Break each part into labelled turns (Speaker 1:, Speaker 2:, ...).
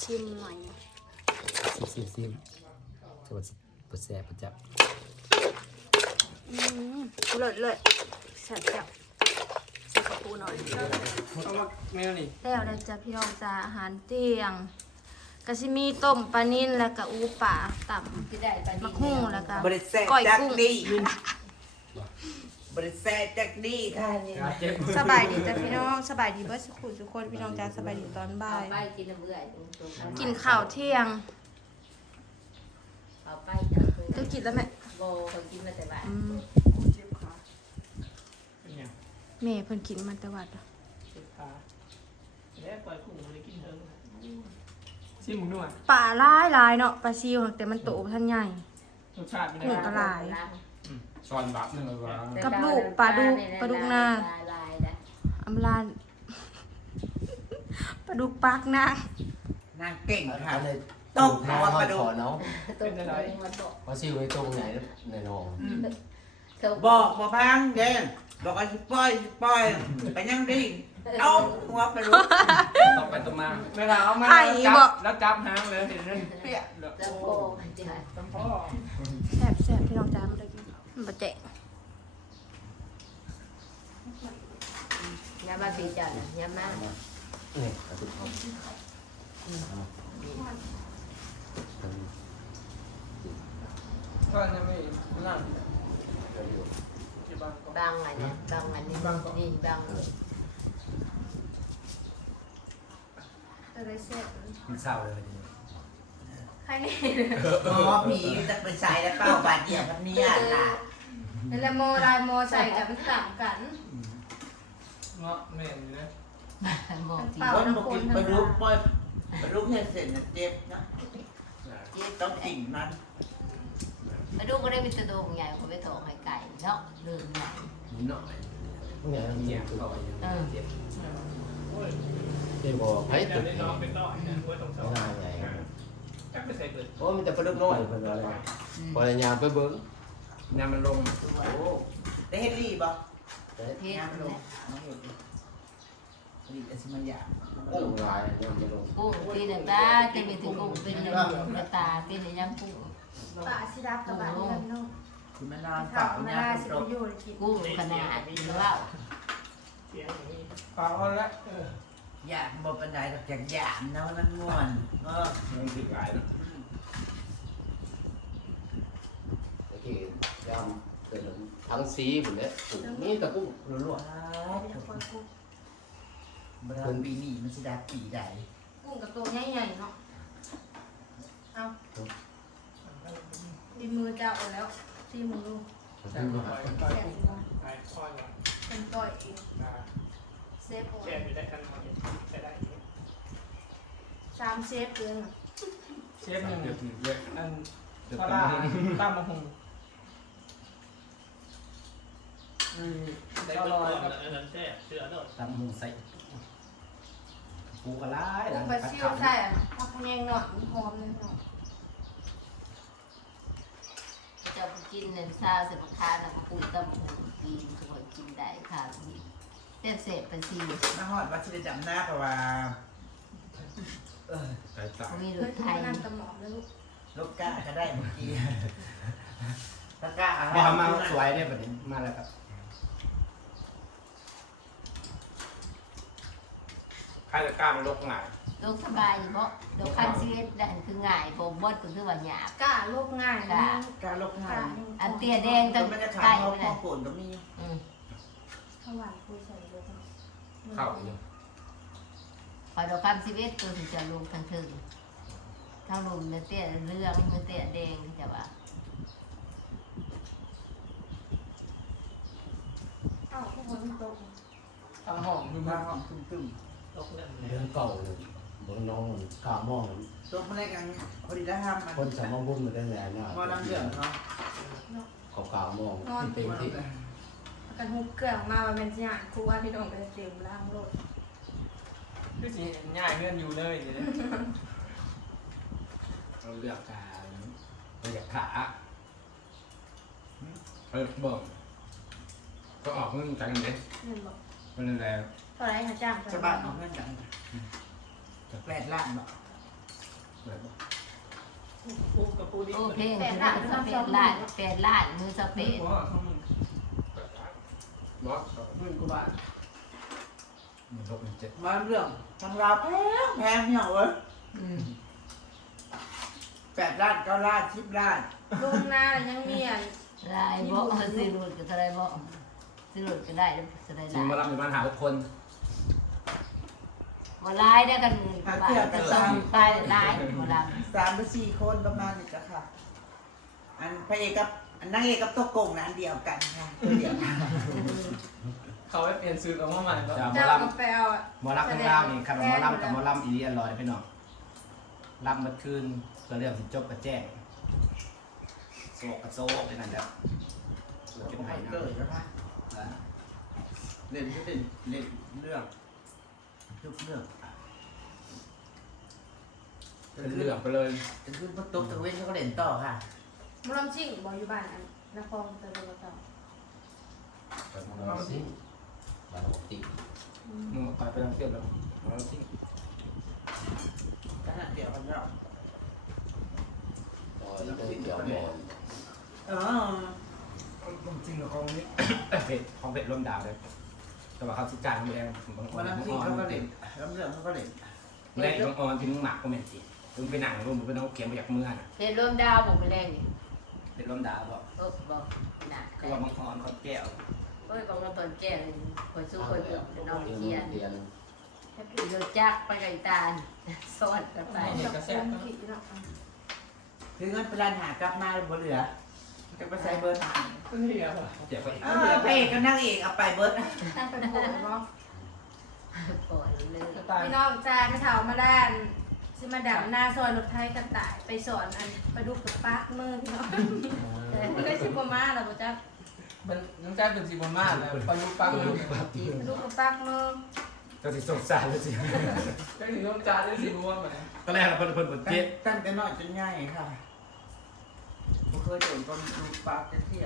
Speaker 1: ชิมหน่อย
Speaker 2: ซิมสวัสดีปุแซ่บจับ
Speaker 1: เลยแซ่บจับใส่กระปูหน่อย
Speaker 3: เอามาแมวนี่
Speaker 1: แล้วได้จะพี่น้องจะอาหารเตียงกะซิมีต้มปลานิ่นแล้วก็อูป่าต่ำมะฮุ่งแล้วก็
Speaker 4: บริษัท
Speaker 1: ก้อย
Speaker 4: จัก
Speaker 1: กุ้ง
Speaker 4: ดีบริษัทจักดีค่ะ
Speaker 1: สบายดีจ้ะพี่น้องสบายดีเบิร์ดสุขคนพี่น้องจ้าสบายดีตอนบ่าย
Speaker 5: ไปกินน้ำเบื่อ
Speaker 1: กินข้าวเที่ยง
Speaker 5: เอาไปจาก
Speaker 1: จะกินแล้วไหม
Speaker 5: โบเขากินมาแต่บ้าน
Speaker 1: แม่เพิ่นกินมันแต่วัด
Speaker 3: เจ็บขาแล้วปล่อยกุ้งเลยกินเถอะชิมมึงด้วย
Speaker 1: ปลาลายเนาะปลาซิวแต่มันโตท่านใหญ่
Speaker 3: รสชาติเป็น
Speaker 1: กุ้ง
Speaker 3: ไง
Speaker 1: กระลาย
Speaker 2: ซอนบับนึงเลยว่า
Speaker 1: กับลูกปลาดุกหน้า
Speaker 5: ลายนะ
Speaker 1: อำลานปลาดุกปักนาง
Speaker 4: นางเก่งค่ะ
Speaker 2: ตกหัวปลาดุกเนาะ
Speaker 5: ตัวเป็นอะไรมันตก
Speaker 2: ว่าซิวไว้ตรงไหนในหนอง
Speaker 4: บอกมาพังเด่นบอกว่าสิปล่อยไปยังดีเอาหัวไปรู้
Speaker 3: ตกไปตกมาเวลาเอามาแล้วจับหางเลยเห็นนั่นเปี้ย
Speaker 5: แล้วโบมันจะ
Speaker 3: จำพ่อ
Speaker 1: แซ่บพี่น้องจ้ามาได้กินมันบะเจ๊ะ
Speaker 5: ยามาปีจันยามา
Speaker 2: นี่กระตุกเขา
Speaker 3: ก็ยังไม่นั่งที่บ้านก็
Speaker 5: บางอันเนี่ยบางอันนี้นี่บาง
Speaker 1: อะไรแซ่บ
Speaker 2: มันเศร้าเลย
Speaker 1: ใครนี่
Speaker 4: อ๋อผีจะไปใส่แล้วเป้าบาดเจ็บแบบนี้ล่ะ
Speaker 1: เป็นละโมลายโมใส่กับมันต่างกัน
Speaker 3: เงาะแม่นี่นะ
Speaker 5: โบที่
Speaker 4: คนบอกกินไปรู้ปล่อยไปรู้แค่เสร็จเจ็บนะต้องกิ่งมัน
Speaker 5: ไปดูก็ได้เป็นตัวใหญ่เขาไปถองไข่ไก่เนาะเดินใหญ่
Speaker 2: นิดหน่อยเนี่ยเจ็บต่อยเจ็บ
Speaker 3: โอ้ย
Speaker 2: เจ็บบอกให้
Speaker 3: แต่
Speaker 2: ตุก
Speaker 3: ในน้องเป็นน้อยนะหัวตรงเสา
Speaker 2: ไม่น่าใหญ่
Speaker 3: จับไปใส่เบิด
Speaker 2: โอ้มันจะปลาดุกน้อยเป็นอะไรพอยามไปเบิ้งยามมันลง
Speaker 4: โอ้ได้เฮลี่ป่ะ
Speaker 5: เทศ
Speaker 4: น้ำล
Speaker 5: เนี่
Speaker 4: ง
Speaker 5: ย
Speaker 4: น้ำลงนี่แต่สิมันอยาก
Speaker 2: กุ้งลายยามมันลง
Speaker 5: กุ้งตีหนึ่งตาตีไปถึงกุ้งเป็นหนึ่งตาเป็นหนึ่งยังกุ้ง
Speaker 1: ปลาชิดับกับปลาเนื้อพี่น้อง
Speaker 4: คือมันนอน
Speaker 1: ข้า
Speaker 4: เปล่าว
Speaker 1: มา
Speaker 4: เนี่ย
Speaker 1: ได้
Speaker 4: มัน
Speaker 1: สิ
Speaker 4: ต
Speaker 1: ไป
Speaker 4: ก
Speaker 1: อยู่เลยกิน
Speaker 5: กุ้งขนาดหรือว่า
Speaker 3: เสียงอย่างนี้ปากอ่อนละ
Speaker 4: อยากบอกปันไดแต่อยากหยามนะว่ามันม่วน
Speaker 2: มันติดหลายนะโอเคยามเกิดทั้งสีหมดเลยนี่ตะกุ้งล้วน
Speaker 4: บราปีนี้มันสิได้ปีใด
Speaker 1: กุ้งกับตัวใหญ่ๆเนาะเอาดีมือเจ้าเอาแล้วที่มือลูก
Speaker 3: แซ่บคอย
Speaker 1: แซ่บ
Speaker 3: คอยคอยก่อน
Speaker 1: เป็นต่อยเอง
Speaker 3: อ่า
Speaker 1: เซฟโอ
Speaker 3: แช่อยู่ได้กันหมดใช้ได้
Speaker 1: 3เซฟเกิน
Speaker 3: เชฟหนึ่งอันปลาป้ามะฮงได้ลอยครับ
Speaker 2: ตำหูใส่ปูกระไร
Speaker 1: กุ้งปลาซิวใส่ผักแยงหน่อยหอมเลยเนาะ
Speaker 5: จะกินเนี่ยซาเสพคานะปุ๋ยตำหูกินสวยกินได้ค่ะพี่เสพเป็นซี
Speaker 4: มาฮอดวัดสิได้ดำหน้าเพราะว่า
Speaker 2: ใส่ตา
Speaker 5: มีร
Speaker 1: เฮ้ย
Speaker 5: ถไทย
Speaker 1: นั่นตะหมอบเลยลูก
Speaker 4: ลูกก้าก็ได้เมื่อกี้ตะก้าอะไร
Speaker 2: มาสวยได้ประเด็นมาแล้วครับใครจะกล้ามันลกหน่าย
Speaker 5: ลูกสบายเพราะลูกคันชีวิตดันคือง่ายโบบดก็คือว่าหยาบ
Speaker 1: กล้าโลกง่ายนะ
Speaker 4: ก้าลูกงาน
Speaker 5: อันเตี้ยแดง
Speaker 4: แต่
Speaker 5: ตั้ง
Speaker 4: มันจะขา
Speaker 5: ใกล้
Speaker 4: ดพ่อ
Speaker 5: ไปเล
Speaker 4: พ่อย โกนก็มี
Speaker 1: ข้าวหวานคุยใส่เลย
Speaker 2: เข้าอยู่
Speaker 5: พอเราคันชีวิตตัวถึงจะลงทั้งถึงทั้งลมเนื้อเตี้ยเรื่องเนื้อเตี้ยแดงจะว่า
Speaker 1: เอ้าทุกคนโต
Speaker 3: ทางห้องคือ
Speaker 4: มา
Speaker 3: มา
Speaker 4: หอมตึ้ม
Speaker 3: ตกเนี่ย
Speaker 2: เรื่องเก่าเลยบนน้องกล้ามอง
Speaker 4: ๆตัวมันได้กันพอดีได้ห้ามมัน
Speaker 2: คนสามารถบุ้มมาได้แล้วเนี่ย
Speaker 4: มอน้ำเดือดเนาะ
Speaker 2: เขากล้ามอง
Speaker 1: นอน
Speaker 2: เต็
Speaker 1: ตื่
Speaker 2: ม
Speaker 1: น
Speaker 2: ที่
Speaker 1: กันหุบเกลือมามันเป็นสิหะครูว่าพี่น้องไปเตรียมล้างรถ
Speaker 3: คือสิง่ายเงื่อนอยู่เลยนี่เลย
Speaker 2: เราเลือกการเราอยากขาบอกก็ออกเรื่องจังเลย
Speaker 1: เงินบอก
Speaker 2: มันอะไร
Speaker 1: เท่าไรคะจ้าง
Speaker 4: จะบ้านของเพื่อนกัน8 ล้านบาท
Speaker 3: ปูกับปูดิ
Speaker 5: โอ้เพลงคือสเปดล้าน8 ล้านมือสเปด
Speaker 3: หัวเขามึง
Speaker 2: เนาะ
Speaker 3: 10,000 กว่าบาท
Speaker 2: มันลบเป็น7
Speaker 4: มาเรื่องทางเราแพงเนี่ยเว้ย 8 ล้าน 9 ล้าน 10 ล้าน
Speaker 1: ลงหน้าแล้วยังมีอัน
Speaker 5: ได้บ่ซื้อรถก็เท่าไรบ่ซื้อรถก็ได้แล้วจะได้
Speaker 2: จริงมารับในบ้านหาทุกคน
Speaker 5: บ่ลายได้กัน10,000 กว่าบาทก็ต้องไปลายบ่ลำ
Speaker 4: 3 หรือ 4 คนประมาณนี้จ้ะค่ะ อันพระเอกกับอันนางเอกกับตัวโกงนะอันเดียวกันค่ะตัวเดียวกัน
Speaker 3: เขาไปเปลี่ยนซื้อกับมาใหม่ก็
Speaker 2: จะหมอ
Speaker 1: เจ้า
Speaker 2: ล
Speaker 1: กาแฟอ่ะ
Speaker 2: ำหมอลำข้างล่างนี่ครับหมอลำกับหมอลำอีเลียนลอยพี่น้องลำเมื่อคืนก็เรื่องสิจบกระแจ้งโศกกระโซกเป็นนั่นแหละเป็นไห้นะ
Speaker 4: เกิดนะคะเล่นเรื่องทุกเรื่อง
Speaker 2: เป็นเรื่องไปเลย
Speaker 4: จะขึ้นประตูตะเวนเขาก็เล่นต่อค่ะ
Speaker 1: มลำชิ่งบอกอยู่บ้านอันนครตะวันตก
Speaker 2: ไปหมอลำซิบ้านปกติมึงไปไปทางเที่ยวแล้วหมอลำซิ
Speaker 4: ขนาดเดียวกันแล้ว
Speaker 2: อ๋อนี่ก็เดี๋ยวหมอน จริงๆของนี้ เผ็ดของเผ็ดร่วมดาวเลยแต่ว่าเขาสิการของแดงบางคน
Speaker 4: วันนั้น
Speaker 2: บาง
Speaker 4: ที่
Speaker 2: ออน
Speaker 4: เขาก็
Speaker 2: เต็
Speaker 4: เล่
Speaker 2: ม
Speaker 4: นเรื่องเขาก็เล่น
Speaker 2: แรกบางออนที่มึงหมักก็เหม็นสิมึงไปหนังร่วมมึงไปน้องเข็มไปจากเมื่อน่ะ
Speaker 5: เฮ็ดรวมดาวบ่ไปแรงนี่
Speaker 2: เผ็ดร่วมดาวบอก
Speaker 5: โอ้บ่น่ะ
Speaker 2: คือว่าบางออนเขาแก้ว
Speaker 5: โอ้ยบางตอนแก่เลยคอยสู้คอยเกือบน้องเทียน
Speaker 2: เรียน
Speaker 5: แค่ปีเดียวจักไปไก่ตาลสอนกันไป
Speaker 1: กับคนขี่เนาะ
Speaker 4: คือเงินเป็นร้านหากลับมาบ่เหลือจะไปใส่เบิร์ด
Speaker 3: ก็เหี้ยว่ะ
Speaker 2: เจ็บไปอีก
Speaker 4: พระเอกกับนางเอกเอาไปเบิร์ด
Speaker 1: ตั้งเป็นโผล่เนาะ
Speaker 5: ปล่อยเลย
Speaker 3: ก็ตาย
Speaker 1: พี่น้องจ้าไม่เท่ามาด้านสิมาดับหน้าซอยรถไทยกันตายไปสอนอันไปดูกับปากมือพี่น้องไม่ได้ชิบมาหรอพ่อจ๊ะ
Speaker 3: มันน้องจ้าเป็นสิบมากแล้วปลาลูกปังลูก
Speaker 1: ไปดูกับปากมือ
Speaker 2: ก็สิสงสารเลยสิ
Speaker 3: ก็ถึงน้องจ้าได้สิบว่าไหม
Speaker 2: ก็แรกเราเพิ่นปวดเจ็บ
Speaker 4: ตั้งแต่น้อยจนใหญ่ค่ะผมเคยโดนคนดูปากจะเที่ย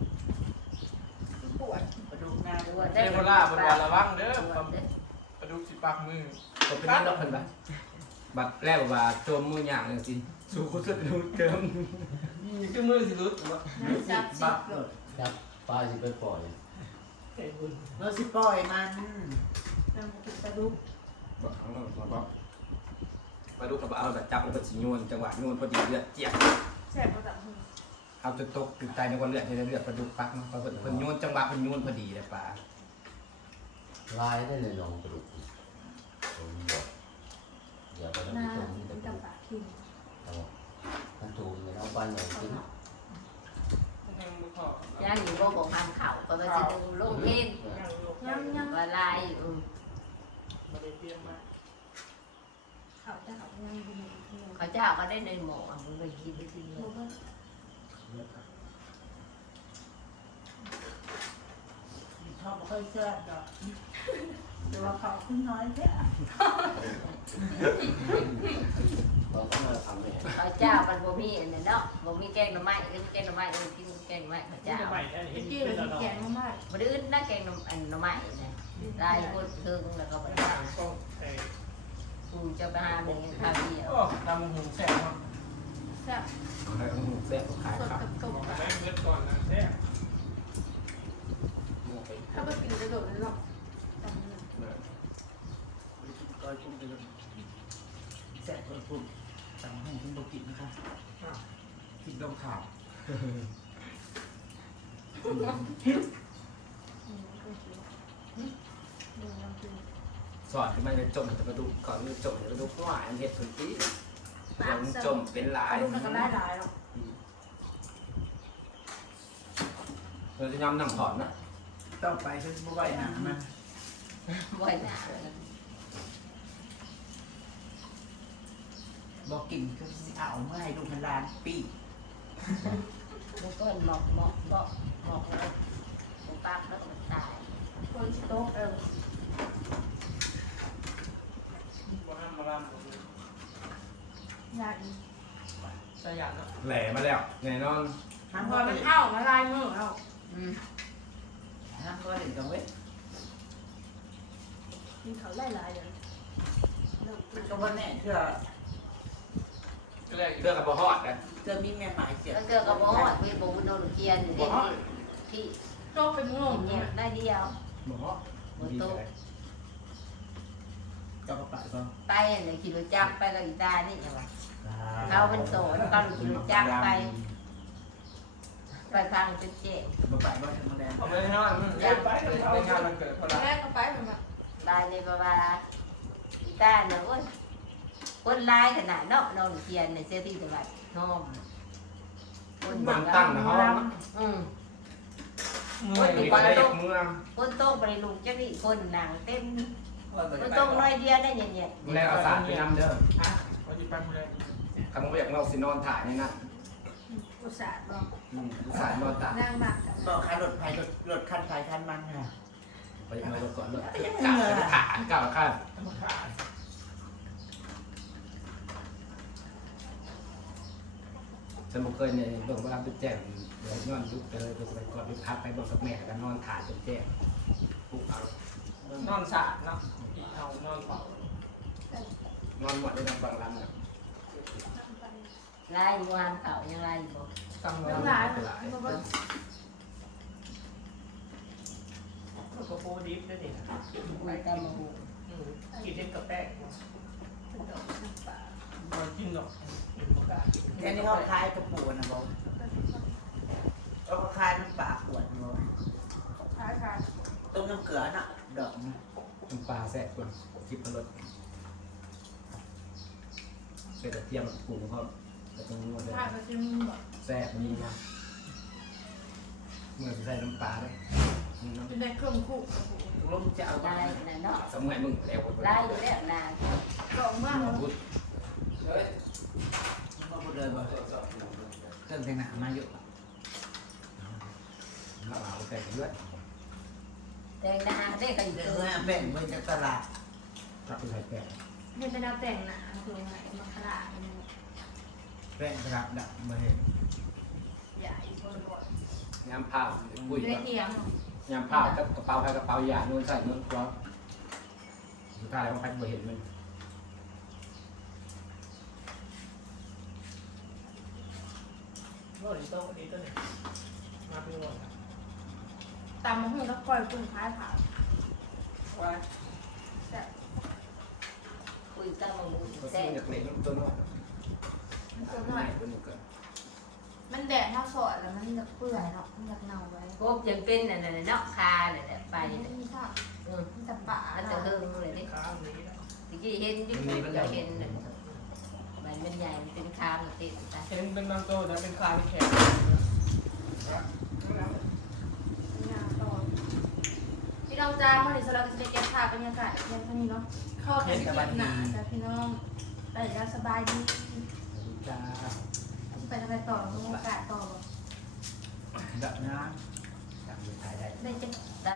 Speaker 1: ปวด
Speaker 4: มาดูหน้าด้
Speaker 5: ด้
Speaker 4: ว
Speaker 5: วย ย
Speaker 3: เทโบล่าบนวันระวังเด้อปลาดุกสิปักมือ
Speaker 2: ก็เป็นนั่นดอกเพิ่นปะบัดแรกบอกว่าโจมมืออย่างเลยสิสู้คุณสุดดูเติม
Speaker 3: นี่คือมือสิรุดวะ
Speaker 1: น้ำซับสิ
Speaker 4: บักเลย
Speaker 2: ครับป้าสิไปปล่อย
Speaker 3: เฮ้ยบุญ
Speaker 4: เราสิปล่อยมัน
Speaker 1: น้ำกินปลาดุก
Speaker 2: บอกครั้งนึงบอกปลาดุกเราเอาแบบจับแล้วก็สิโยนจังหวะโยนพอดีเลือดเจี๊ยบ
Speaker 1: แซ่บมาจากหู
Speaker 2: เอาจนตกติดใจในวันเลือดในเลือดปลาดุกปักเนาะเพิ่นโยนจังหวะเพิ่นโยนพอดีเลยป่า
Speaker 6: ลายได้เลยลองกระดูกผมบอกเดี๋ยวไปทำ
Speaker 1: หน้า
Speaker 6: ที่ตรงนี้
Speaker 1: เป็
Speaker 6: จะ
Speaker 1: น
Speaker 6: ป
Speaker 1: กับ
Speaker 6: ลูก
Speaker 1: ปากขิง
Speaker 6: เอาพันตูมเนี่ยเอาบ้านไหนกิน
Speaker 5: ย่างอยู่บ่ของทำข่าวก็ไปสิดูลงเพลง
Speaker 1: ยัง
Speaker 5: ว่าลาย
Speaker 3: มาได้เตรียมมา
Speaker 1: เขาจะเขายังดูเที่ยว
Speaker 5: เขาเจ้าก็ได้ในหมอมึงไปกินไปสิ
Speaker 1: รู้ป่ะ
Speaker 4: ชอบค่อยแซ่บดอกแต่ว่าเขาขึ้นน้อยแค่
Speaker 6: เราต้องมาทำเนี่ย
Speaker 5: เขาเจ้ามันบ่มีอันนั้นเนาะบ่มีแกงหน่อไม้หรือแกงหน่อไม้กินแกงหน่อไม้เขาเจ้า
Speaker 3: ใหม่ได้เห็น
Speaker 1: กี้
Speaker 3: เป็น
Speaker 1: เรา
Speaker 3: ตลอด
Speaker 1: แกงมาก
Speaker 5: บ่ได้อื่นนะแกงหน่อไม้เนี่ยลายคนเทิงแล้วก็บ่ได้
Speaker 3: ก็ไอ้
Speaker 5: กูจะไปหาเมียข้าวเดียว
Speaker 3: โอ้ตำหูแสบมาก
Speaker 1: แซ่บ
Speaker 2: อะไรของหูแซ่บขาย
Speaker 1: สด
Speaker 2: ขา
Speaker 1: กับต้ม
Speaker 3: บอกให้เมื่อก่อนนะแซ่บ
Speaker 1: ถ้าไปกินจะโดดเลยหรอก
Speaker 4: ก็ชุ่มไปเลยแซ่บคนปุ่มสั่งให้คุณบอกกินนะคะกินดมข่าว
Speaker 2: สอดขึ้นมาจะจมจะกระดูกก่อนจะจมจะกระดูกหวานเห็ดผลตียังจมเป็นลาย
Speaker 1: ลูกก็ไล่หลายหรอก
Speaker 2: เราจะยำน้ำถอนนะ
Speaker 4: ต่อไปฉันบ่ไหวหนังมัน
Speaker 5: บ่อยหนา
Speaker 4: บอกกินก็สิเอาเมื่อให้ลูกมันล้านปี
Speaker 5: แล้วก็หมอกแล้วกูปักแล้วก็ตาย
Speaker 1: คนสต๊อก
Speaker 3: ว่าห้ามมาลำ
Speaker 1: อยาก
Speaker 3: สยามเนาะ
Speaker 2: แหล่มาแล้วแน่นอน
Speaker 4: ห้าม
Speaker 1: พ
Speaker 4: พ่
Speaker 1: อ
Speaker 4: อ
Speaker 1: มั
Speaker 4: เล่
Speaker 1: น
Speaker 4: น
Speaker 1: เข้ามาลายมือเอา
Speaker 4: ห้ามพ่อเล่นกับเว้ย
Speaker 1: กินเขาไล่หลายเลย
Speaker 4: มันก็ว่าแน่เชื่อ
Speaker 3: แรก
Speaker 2: เรื่องกับบ่ฮอดนะ
Speaker 4: เจอมีแม่หมายเสีย
Speaker 5: แล้วเจอกับบ่ฮอดเวทบ่อุดมเกียนอยู่
Speaker 2: บ่
Speaker 5: นี่
Speaker 2: ฮอด
Speaker 5: ที่
Speaker 1: โตเป็นงง
Speaker 5: เนี่
Speaker 1: เนี่ย ย
Speaker 5: ได้เดียว
Speaker 2: บ่ฮอดดีใจ
Speaker 4: เจ้ากระป๋าก็
Speaker 5: ไปเลยขี่รถจักรไปกับอีตานี่ไงวะเราเป็นโสดก็ขี่รถจักรไปฟังจนเจ็บ
Speaker 4: กระป๋าก็ทำมาแรง
Speaker 3: เอาไปให้น้อยมันเล่นไปในงานมันเกิดเขาละ
Speaker 1: แรกก็ไปเหมือนกัน
Speaker 5: ลายในบาบาอีตาเนี่ยโอ้ยคนลายขนาดเนาะนอนเทียนในเสื้อที่ตลาดน้อมคน
Speaker 2: มันตั้งนะฮะ
Speaker 5: อืม
Speaker 3: เมื่อย
Speaker 2: มีคนได้จากเมือง
Speaker 5: คนโต้ไปลุงจะนี่คนหนังเต็ม
Speaker 4: ว่าไป
Speaker 5: คนโต้น้อยเดียวได้เนี่ย
Speaker 2: แรงเอาสารไปนำเด้อ
Speaker 3: ฮะเขาจะไปเมื่อไร
Speaker 2: คำว่าอยากเราสินอนถ่ายในนั้น
Speaker 1: อุตส่าห์บอก
Speaker 2: สารนอนตาย
Speaker 1: นั่งมากกัน
Speaker 4: บอกคันรถไฟรถคันไฟคันมันค่ะ
Speaker 2: ไปอยากเราก่อนเลยกลับไปขาก้าวข้าม
Speaker 3: มาขาด
Speaker 2: ฉันบ่เคยเนี่ยเบิ่งว่ารับแจ้งเดี๋ยวนอนยุบเลยไปก่อนยุบพักไปบอกกับแม่กันนอนถ่ายจนแจ้งปุ๊บเอา
Speaker 3: นอนสาดเนาะเอานอนเป่าน
Speaker 2: อนหมดได้ดังบางลำเนี่ย
Speaker 5: ลายมวนเก่ายังลายอยู่
Speaker 3: ตั้งน
Speaker 1: ต้
Speaker 3: อ
Speaker 1: อง
Speaker 3: น
Speaker 1: หลายเพราะว่า
Speaker 3: แล้วก็โฟดิฟด้วยนี่นะ
Speaker 5: คุยกันมาหู
Speaker 3: กินเล่นกับแป้งมันกินหรอกกินปกติ
Speaker 4: แค่นี้เขาคลายกระปูนะบอกเขาคลายน้ำปลาขวดบอก
Speaker 1: ขายขาย
Speaker 4: ต้มน้ำเกลือน่ะดอก
Speaker 2: น้ำปลาแซ่บคนคิดมันรสเป็นแต่เทียมปรุงเขาแต่ตรงนี้มัน
Speaker 1: ขายไปซื้อมึงบอก
Speaker 2: แซ่บมีนะเมื่อใส่น้ำปลาเลยน้ำ
Speaker 1: เป็นได้เครื่องคู่
Speaker 4: ลมจะเอา
Speaker 5: ลายนั่นเนาะ
Speaker 2: สมัยมึงแล้ว
Speaker 5: ลายอยู่แล้วนาน
Speaker 1: กล่องมากเลย
Speaker 2: พูด
Speaker 4: ก็พูดเลยบอกเครื่องแต่งหน้ามาเยอะ
Speaker 2: เราเอาแต่เลือด
Speaker 5: แดงนาได้กันอยู่
Speaker 4: เดี๋ยวแบ่งไปจากตลาด
Speaker 2: กลับไปใส่แป้ง
Speaker 1: เห็นแต่แนวแต่งหนาคือไงมาขนาดนี้
Speaker 4: แบ่งตลาดดับมาเห็น
Speaker 1: ใหญ่คนบ่อย
Speaker 2: ยามผ้าปุ้ย
Speaker 1: ด้วยเทียง
Speaker 2: ยามผ้ากับกระเป๋าใครกระเป๋ายาโน่นใส่โน่นกล้องสุดท้ายแล้วใครบ่เห็นมัน
Speaker 3: โน่นโต๊ะนี้ตัวนี้มาเป็นวัน
Speaker 1: ตำมะฮุ่งก็ปล่อยกุ้งคล้ายผ่า
Speaker 3: ว่า
Speaker 1: แต่
Speaker 5: คุยกันมาหู
Speaker 2: ก็
Speaker 5: แซ่
Speaker 2: ซึ่ง
Speaker 5: บ
Speaker 2: จากเล็กตัวน้อย
Speaker 1: มันตัวหน่อย
Speaker 2: ตัวนี้ก็
Speaker 1: มันแดดเท่าสอดแล้วมันจะเปื่อยเนาะมันจะเน่าไว้
Speaker 5: พบยังเป็นนั่นน่ะเนาะคาเนี่ยไป
Speaker 1: มัน
Speaker 5: เนี่ย
Speaker 1: ไม่มีท่า
Speaker 5: อืม
Speaker 1: มันจะป่า
Speaker 5: มันจะเฮิงเลยนี่
Speaker 3: ข้าวนี้นะ
Speaker 5: ตะกี้เห็นที่เราเห็นน่ะมันเป็นใหญ่มันเป็นคามมันติดแต่
Speaker 3: เห็นเป็นบางโต๊ะแต่เป็นคาที่แข็ง
Speaker 1: พี่น้องจ้ามาถึงสเราก็จะได้เก็บภาพบรรยากาศเพียงเท่านี้เนาะข้อแขนเก็บหนาจ้าพี่น้องไปแล้วสบายดี
Speaker 2: จ้า
Speaker 1: ไปทำไมต่อบรรยากาศต่อ
Speaker 4: ดับน้
Speaker 2: จับมือถ่ายได้
Speaker 1: ได้จะ